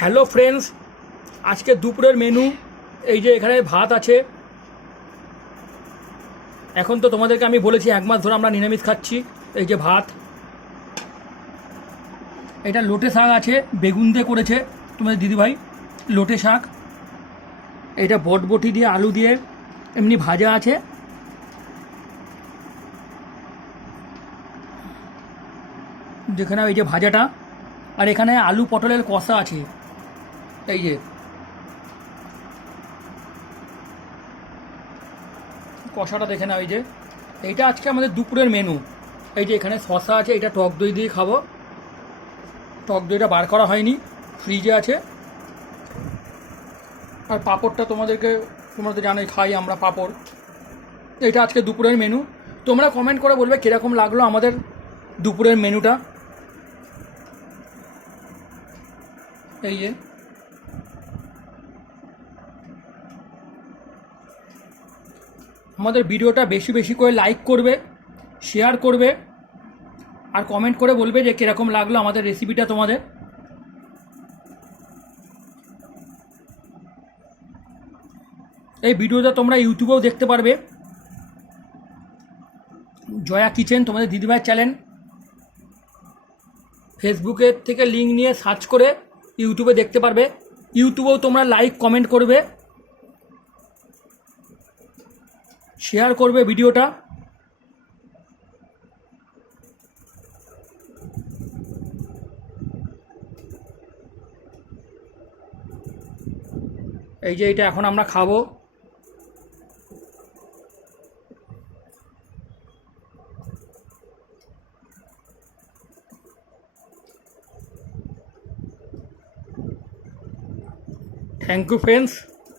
Hello friends, আজকে দুপুরের menu এই যে এখানে ভাত আছে। এখন তো তোমাদেরকে আমি বলেছি 1 মাস ধরে আমরা নিরামিষ খাচ্ছি। এই যে ভাত, এটা লোটে শাক আছে, বেগুন দিয়ে করেছে তোমাদের দিদিভাই, লোটে শাক। এটা বটবটি দিয়ে আলু দিয়ে এমনি ভাজা আছে। যেখানে এই যে ভাজাটা, আর এখানে আলু পটলের কষা আছে। এই যে কষাটা দেখে নাও। এই যে এইটা আজকে আমাদের দুপুরের মেনু। এই যে এখানে শসা আছে, এটা টক দই দিয়ে খাবো। টক দইটা বার করা হয়নি, ফ্রিজে আছে। আর পাঁপড়টা তোমরা তো জানোই খাই আমরা পাঁপড়। এটা আজকে দুপুরের মেনু। তোমরা কমেন্ট করে বলবে কীরকম লাগলো আমাদের দুপুরের মেনুটা। এই যে আমাদের ভিডিওটা বেশি বেশি করে লাইক করবে, শেয়ার করবে, আর কমেন্ট করে বলবে যে কীরকম লাগলো আমাদের রেসিপিটা তোমাদের। এই ভিডিওটা তোমরা ইউটিউবেও দেখতে পারবে, জয়া কিচেন তোমাদের দিদিভাইয়ের চ্যানেল। ফেসবুকের থেকে লিঙ্ক নিয়ে সার্চ করে ইউটিউবে দেখতে পারবে। ইউটিউবেও তোমরা লাইক কমেন্ট করবে, শেয়ার করবে ভিডিওটা। এই যে এটা এখন আমরা খাবো। Thank you friends.